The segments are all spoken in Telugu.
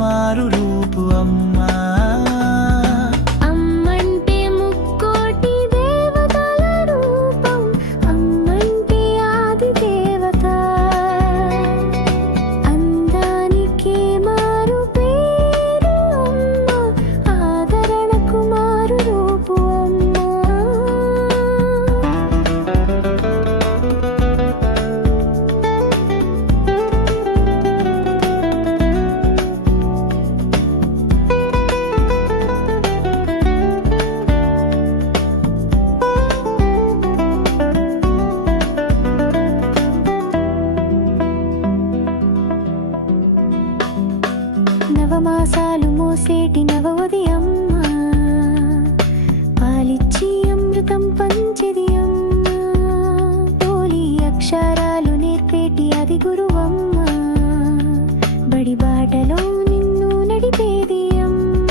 మారు రూపు అమ్మా. అమ్మంటే ముక్కోటి దేవతల రూపం, అమ్మంటే ఆది దేవత. అందానికి మారు పేరు అమ్మ, ఆదరణకు మారు రూపు అమ్మ. నవమాసాలు మోసేటి నవవది అమ్మ, పాలిచ్చి అమృతం పంచెది అమ్మ. తోలి అక్షరాలు నేర్పేటి అది గురువమ్మ, బడి బాటలో నిన్ను నడిపేది అమ్మ.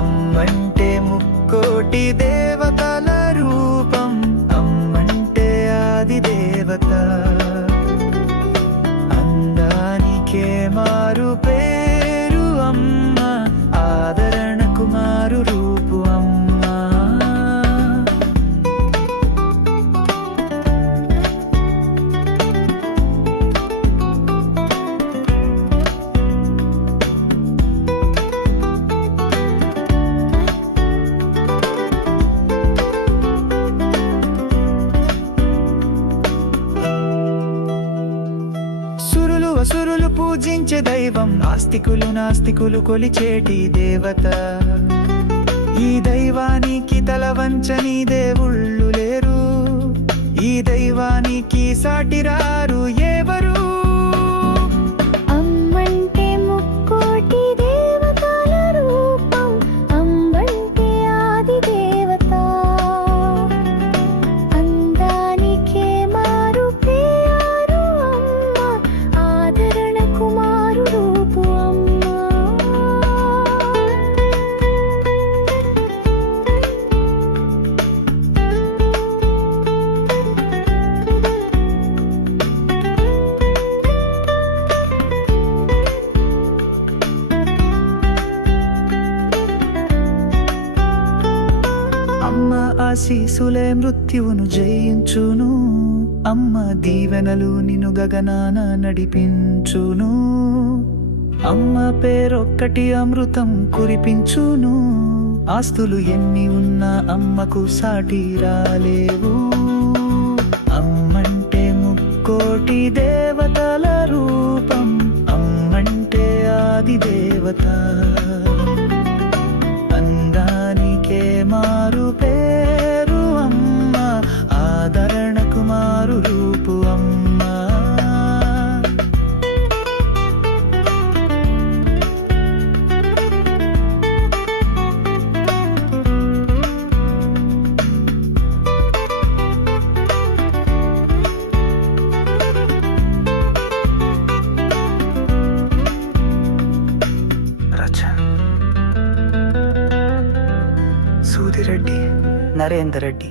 అమ్మంటే ముక్కోటి దేవతల రూపం, అమ్మంటే ఆది దేవత. అందానికే మారు పేరు అమ్మ, ఆదరణకు మారు రూపు అమ్మా. సురులు అసురులు పూజించే దైవం, ఆస్తికులు నాస్తికులు కొలిచేటి దేవత. ఈ దైవానికి తల వంచని దేవుళ్ళు లేరు, ఈ దైవానికి సాటిరారు ఎవరు. అమ్మంటే ముక్కోటి దేవతల రూపం, అమ్మంటే ఆది దేవత. అందానికే మారు పేరు అమ్మ, ఆదరణకు మారు రూపు అమ్మ. అమ్మ ఆశీసులే మృత్యువును జయించును, అమ్మ దీవెనలు నిన్ను గగనాన నడిపించును. అమ్మ పేరొక్కటి అమృతం కురిపించును, ఆస్తులు ఎన్ని ఉన్నా అమ్మకు సాటి రాలేవు. అమ్మంటే ముక్కోటి దేవతల రూపం, అమ్మంటే ఆది దేవత. అందానికే మారు పేరు అమ్మ, ఆదరణకు మారు రూపు అమ్మా. సూదిరెడ్డి, నరేందర్ రెడ్డి.